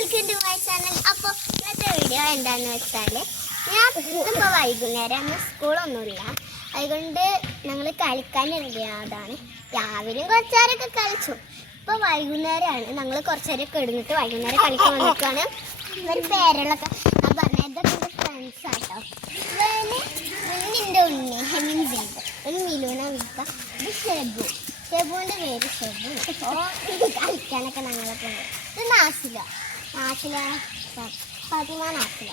Welcome to my channel. അപ്പോൾ ഇന്നത്തെ video എന്താണെന്ന് വെച്ചാൽ ഇപ്പോൾ വൈകുന്നേരം സ്കൂളൊന്നുമില്ല, അതുകൊണ്ട് ഞങ്ങൾ കളിക്കാനിറങ്ങിയതാണ്. രാവിലെയും കുറച്ചേരൊക്കെ കളിച്ചു. ഇപ്പോൾ വൈകുന്നേരമാണ്, ഞങ്ങൾ കുറച്ചേരൊക്കെ എടുത്തിട്ട് വൈകുന്നേരം കളിക്കാൻ വന്നിട്ടാണ്. ഒരു പേരുകളൊക്കെ ഞാൻ പറഞ്ഞത് ഇതൊക്കെ എൻ്റെ ഫ്രണ്ട്സാട്ടോ. എൻ്റെ ഉണ്ണി ഹെമിൻ, ഒരു മിലൂന വിൽക്ക, ഇത് ഷെബുവിൻ്റെ പേര് ഷെബു. അപ്പോൾ കളിക്കാനൊക്കെ ഞങ്ങളെ പോകുന്നത്. ഇത് നാസില ഫാത്തിമ നാസില.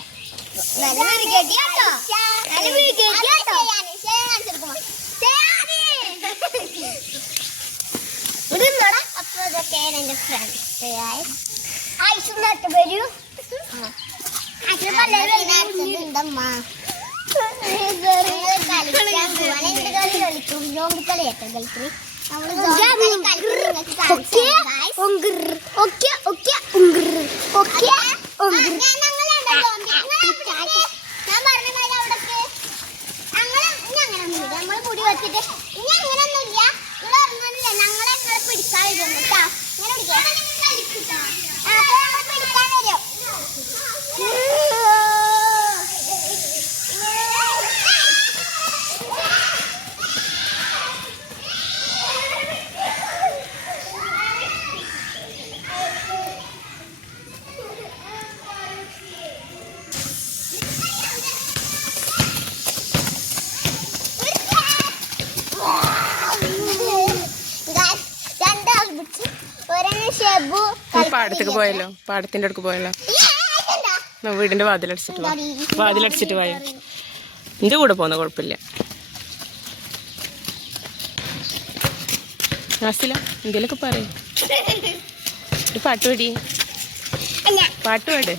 അപ്പോൾ ഇതൊക്കെയാണ് എൻ്റെ ഫ്രണ്ട്സ്. ആയിഷുണ്ടായിട്ട് വരൂ. ഉണ്ടമ്മ കളിക്കാൻ പോവാൻ എന്ത് കളി കളിക്കും? ജോമ്പി കളിയാട്ടോ കളിക്കുന്നത്. നമ്മള് മുടി വെച്ചിട്ട് ഇനി അങ്ങനൊന്നുമില്ല, നിങ്ങൾ ഇറങ്ങുന്നില്ല, ഞങ്ങളെ പിടിക്കാൻ വരും കേട്ടോ. ഇങ്ങനെ പിടിക്കാൻ വരും. പാടത്തേക്ക് പോയല്ലോ, പാടത്തിന്റെ അടുക്ക് പോയല്ലോ. വീടിന്റെ വാതിലടിച്ചിട്ട് പോയോ. എന്റെ കൂടെ പോകുന്ന കുഴപ്പമില്ല. നാസില എന്തേലൊക്കെ പറയും. ഒരു പാട്ട് പാടി, പാട്ട് പാട്.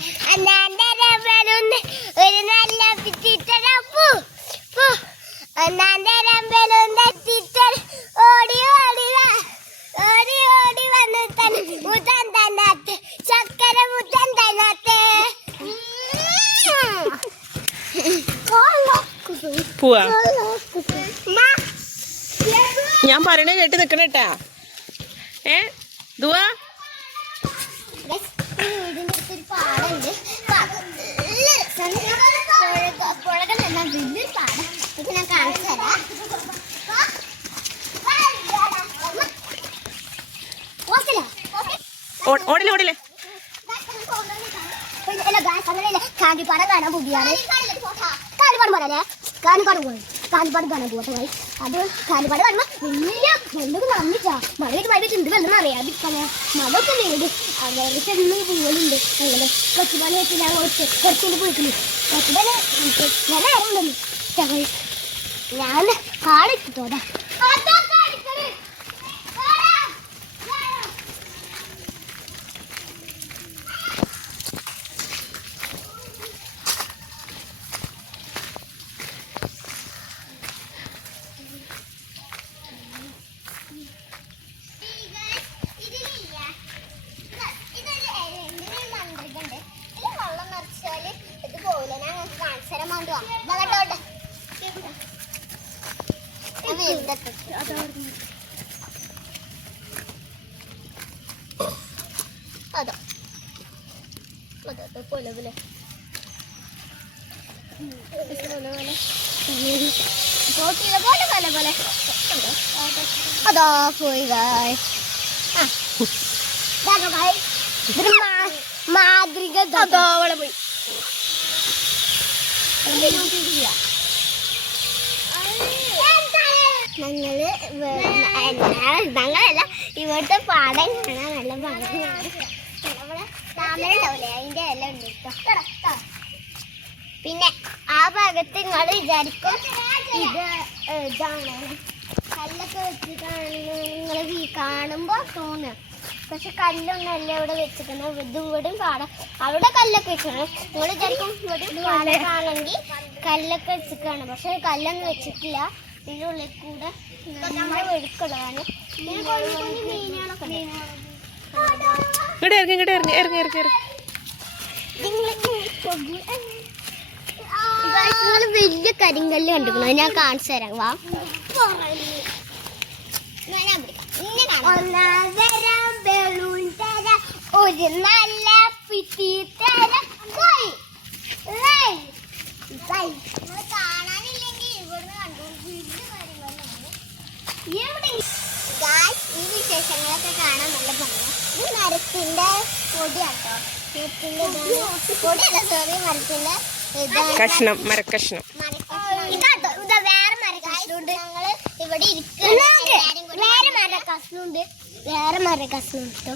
പോവാ, ഞാൻ പറയണേ കേട്ട് നിക്കണേട്ടാ. ദുവാ പാടുണ്ട്, പുഴകളെല്ലാം വലിയ പാടം. ഇത് ഞാൻ കാണിച്ചു തരാം. ഓടില്ലേ കാണ്ടിപ്പാടം കാണാൻ പോവുകയാണ്. കാണ്ടിപ്പാടം പോരാ, കാണിപ്പാട് പോയി, കാണിപ്പാട് കാണാൻ പോകട്ടെ. അത് കാണിപ്പാട് കാണുമ്പോൾ വലിയ എന്തൊക്കെ നന്നിട്ടാ മഴയൊക്കെ മഴ ഉണ്ട്, വെള്ളം അറിയാതിരിക്കാനാ മഴയൊക്കെ വീട് അങ്ങനെ ചെന്ന് പൂവലുണ്ട്. അങ്ങനെ കൊച്ചുപാല വെച്ച് ഞാൻ കുറച്ചുകൊണ്ട് പോയിക്കുന്നു. കൊച്ചുപാല നല്ല നേരമുണ്ടെന്ന് ഞാൻ കാടിട്ടോടാ. അതാ പോയി മാതൃക പോയി. ഞങ്ങളല്ല ഇവിടുത്തെ പാടം കാണാൻ നല്ല ഭംഗിയാണ്. നമ്മളെ താമര ഉണ്ടാവില്ലേ, അതിൻ്റെ എല്ലാം ഉണ്ട് കേട്ടോ. പിന്നെ ആ ഭാഗത്ത് നിങ്ങൾ വിചാരിക്കും ഇത് ഇതാണ് കല്ലൊക്കെ വെച്ചിട്ടാണ് നിങ്ങൾ കാണുമ്പോൾ തോന്നുക. പക്ഷെ കല്ലൊന്നല്ല ഇവിടെ വെച്ചിരിക്കുന്നത്. ഇത് ഇവിടെയും പാടം, അവിടെ കല്ലൊക്കെ വെച്ചിട്ടാണ്. നിങ്ങൾ വിചാരിക്കും ഇവിടെ പാടമാണെങ്കിൽ കല്ലൊക്കെ വെച്ചിട്ടാണ്, പക്ഷെ കല്ലൊന്നും വെച്ചിട്ടില്ല. ഇതിൻ്റെ ഉള്ളിൽ കൂടെ നമ്മൾ ഒഴുക്കുള്ളതാണ്. മീനുകളൊക്കെ വലിയ കരിങ്കല്ല് കണ്ടിരിക്കണം, ഞാൻ കാണിച്ചു തരാം. വാ, ഒരു നല്ല പിറ്റ കാണാനില്ലെങ്കിൽ ഇവിടുന്ന് കണ്ടു ഈ വിശേഷങ്ങളൊക്കെ കാണാൻ നല്ല ഭംഗിയാണ്. ഇത് മരത്തിന്റെ പൊടിയാട്ടോ. പൊടിയല്ല, സോറി, മരത്തിന്റെ കഷ്ണം, മരക്കഷ്ണം. ഇതാട്ടോ, ഇതാ വേറെ മരക്കഷ്ണുണ്ട്. ഞങ്ങള് ഇവിടെ ഇരിക്കുന്നുണ്ട്. വേറെ മരക്കഷ്ണുണ്ട് കേട്ടോ.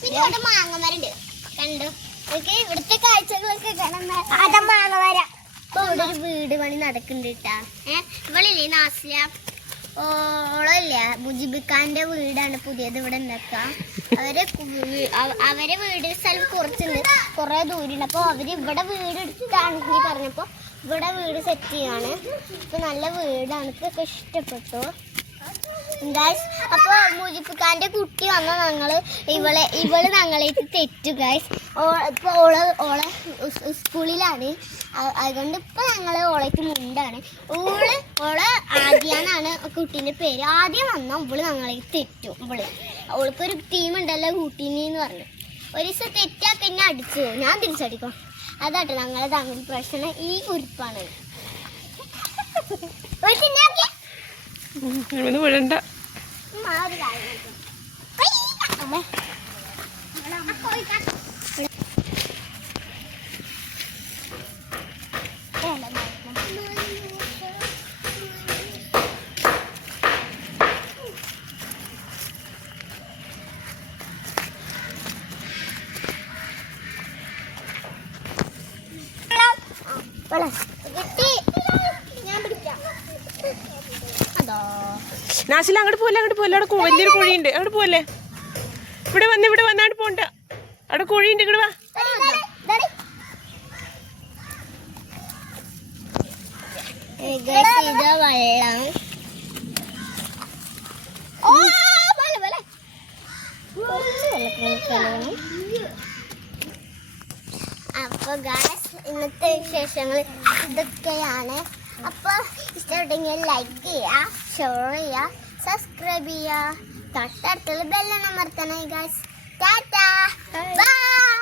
പിന്നെ ഇവിടെ മാങ്ങമരുണ്ട് കണ്ടു. ഇവിടുത്തെ കാഴ്ചകളൊക്കെ കാണാൻ അതാ മാങ്ങമര. ഇപ്പൊ ഇവിടെ ഒരു വീട് പണി നടക്കുന്നുണ്ട് കേട്ടാ. ഇവളില്ലേ നാസില, ഓളല്ല മുജിബിക്കാന്റെ വീടാണ് പുതിയത് ഇവിടെ ഉണ്ടാക്കുക. അവരെ വീട് സ്ഥലം കുറച്ചുണ്ട്, കുറെ ദൂരമുണ്ട്. അപ്പൊ അവര് ഇവിടെ വീട് എടുത്തിട്ടാണെങ്കിൽ പറഞ്ഞപ്പോ ഇവിടെ വീട് സെറ്റ് ചെയ്യാണ്. ഇപ്പൊ നല്ല വീടാണ്, ഇതൊക്കെ ഇഷ്ടപ്പെട്ടു. അപ്പൊ മുജിബിക്കാന്റെ കുട്ടി വന്ന ഇവള് ഞങ്ങളേക്ക് തെറ്റു ഗൈസ്. ഇപ്പൊ ഓളെ സ്കൂളിലാണ്, അതുകൊണ്ട് ഇപ്പൊ ഞങ്ങള് ഓളേക്ക് മുണ്ടാണ്. ഓളെ ആദ്യാന്നാണ് കുട്ടീന്റെ പേര്. ആദ്യം വന്ന ഇവള് ഞങ്ങളേക്ക് തെറ്റും. ഓൾക്കൊരു ടീം ഉണ്ടല്ലോ കൂട്ടീന്ന് പറഞ്ഞു. ഒരു ദിവസം തെറ്റാ പിന്നെ അടിച്ചു പോകും, ഞാൻ തിരിച്ചടിക്കും. അതാട്ടോ ഞങ്ങളെ തമ്മിൽ പ്രശ്നം. ഈ കുറിപ്പാണ് വിടണ്ട. നാസില അങ്ങോട്ട് പോലെ അവിടെ വലിയൊരു കുഴിയുണ്ട്. അവിടെ പോലെ ഇവിടെ വന്നാണ്ട് പോണ്ട. അവിടെ കുഴിയുണ്ട്, ഇങ്ങോട്ട് വാ. വെള്ളം അപ്പൊ ഗായ്സ് ഇന്നത്തെ വിശേഷങ്ങൾ ഇതൊക്കെയാണ്. അപ്പൊ ഇഷ്ടപ്പെട്ടെങ്കിൽ ലൈക്ക് ചെയ്യുക, ഷെയർ ചെയ്യുക, സബ്സ്ക്രൈബ് ചെയ്യുക, തൊട്ടടുത്തുള്ള ബെല്ലൺ അമർത്തണേ ഗായ്സ്. ടാറ്റാ, ബൈ.